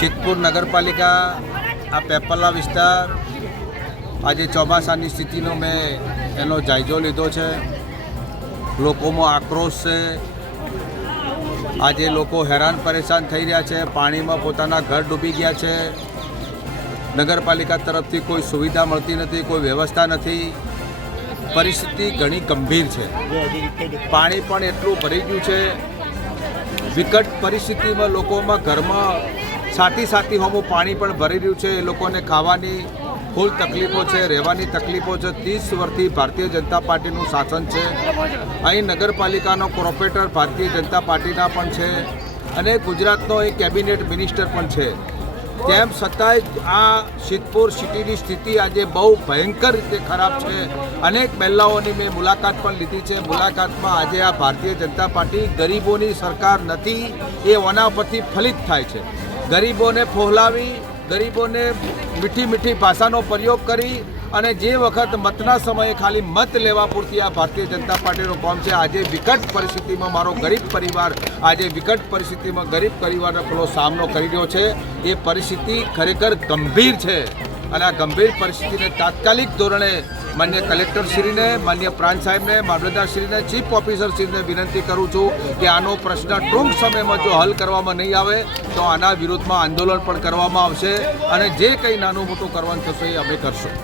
સિદ્ધપુર નગરપાલિકા આ પેપરલા વિસ્તાર આજે ચોમાસાની સ્થિતિનો મેં એનો જાયજો લીધો છે। લોકોમાં આક્રોશ છે। આજે લોકો હેરાન પરેશાન થઈ રહ્યા છે, પાણીમાં પોતાના ઘર ડૂબી ગયા છે। નગરપાલિકા તરફથી કોઈ સુવિધા મળતી નથી, કોઈ વ્યવસ્થા નથી। પરિસ્થિતિ ઘણી ગંભીર છે। પાણી પણ એટલું ભરી ગયું છે। વિકટ પરિસ્થિતિમાં લોકોમાં ઘરમાં સાથી હોમું પાણી પણ ભરી રહ્યું છે। એ લોકોને ખાવાની ફૂલ તકલીફો છે, રહેવાની તકલીફો છે। 30 વર્ષથી ભારતીય જનતા પાર્ટીનું શાસન છે। અહીં નગરપાલિકાનો કોર્પોરેટર ભારતીય જનતા પાર્ટીના પણ છે અને ગુજરાતનો એક કેબિનેટ મિનિસ્ટર પણ છે। તેમ છતાંય આ સિદ્ધપુર સિટીની સ્થિતિ આજે બહુ ભયંકર રીતે ખરાબ છે। અનેક મહિલાઓની મેં મુલાકાત પણ લીધી છે। મુલાકાતમાં આજે આ ભારતીય જનતા પાર્ટી ગરીબોની સરકાર નથી એ ઓના પરથી ફલિત થાય છે। ગરીબોને ફોહલાવી, ગરીબોને મીઠી ભાષાનો પ્રયોગ કરી અને જે વખત મતના સમયે ખાલી મત લેવા પૂરતી આ ભારતીય જનતા પાર્ટીનું કામ છે। આજે વિકટ પરિસ્થિતિમાં મારો ગરીબ પરિવાર ગરીબ પરિવારનો પેલો સામનો કરી રહ્યો છે। એ પરિસ્થિતિ ખરેખર ગંભીર છે અને આ ગંભીર પરિસ્થિતિને તાત્કાલિક ધોરણે માન્ય કલેક્ટરશ્રીને, માન્ય પ્રાંત સાહેબને, મામલતદારશ્રીને, ચીફ ઓફિસરશ્રીને વિનંતી કરું છું કે આનો પ્રશ્ન ટૂંક સમયમાં જો હલ કરવામાં નહીં આવે તો આના વિરોધમાં આંદોલન પણ કરવામાં આવશે અને જે કંઈ નાનું મોટું કરવાનું થશે એ અમે કરશું।